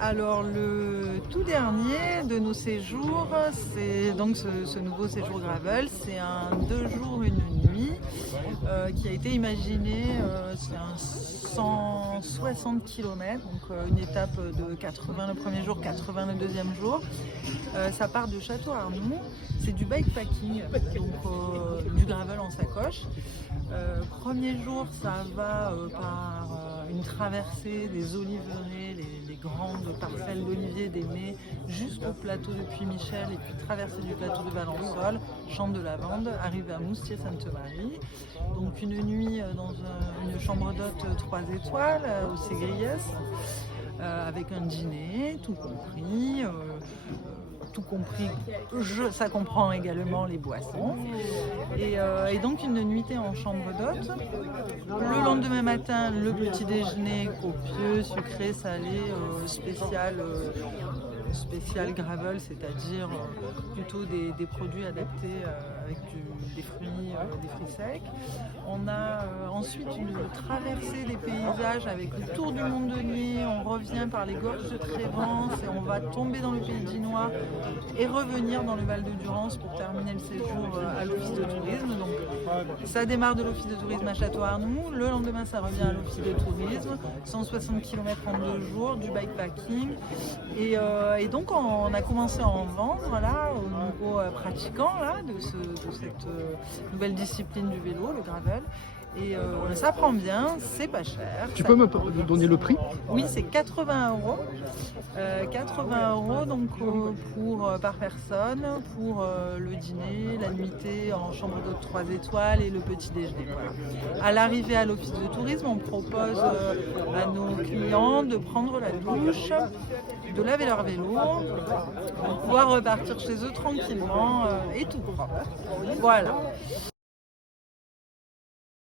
Alors le tout dernier de nos séjours, c'est donc ce nouveau séjour gravel. C'est un 2 jours, une nuit qui a été imaginé, c'est un 160 km, donc une étape de 80 le premier jour, 80 le deuxième jour. Ça part de Château-Arnoux, c'est du bikepacking, donc du gravel en sacoche. Premier jour, ça va par une traversée des oliveraies, les grandes parcelles d'oliviers des Mets, jusqu'au plateau de Puy-Michel et puis traversée du plateau de Valençol, champ de lavande, arrivée à Moustier-Sainte-Marie. Donc une nuit dans une chambre d'hôte 3 étoiles au Ségriès, avec un dîner, tout compris. Ça comprend également les boissons. Et donc une nuitée en chambre d'hôte. Le lendemain matin, le petit déjeuner copieux, sucré, salé, spécial gravel, c'est-à-dire plutôt des produits adaptés avec des fruits secs. On a ensuite une traversée des paysages avec le tour du Mont-Denier. On revient par les gorges de Trévence et on va tomber dans le Pays d'Inois et revenir dans le Val de Durance pour terminer le séjour à l'office de tourisme. Donc ça démarre de l'office de tourisme à Château-Arnoux, le lendemain ça revient à l'office de tourisme, 160 km en 2 jours, du bikepacking. Et donc on a commencé à en vendre là, aux nouveaux pratiquants là, de cette nouvelle discipline du vélo, le gravel. Et ça prend bien, c'est pas cher. Tu peux me donner le prix? Oui, c'est 80 euros. 80 euros donc, par personne pour le dîner, la nuitée en chambre d'hôte 3 étoiles et le petit déjeuner. Voilà. À l'arrivée à l'office de tourisme, on propose à nos clients de prendre la douche, de laver leur vélo, pour pouvoir repartir chez eux tranquillement et tout propre. Voilà.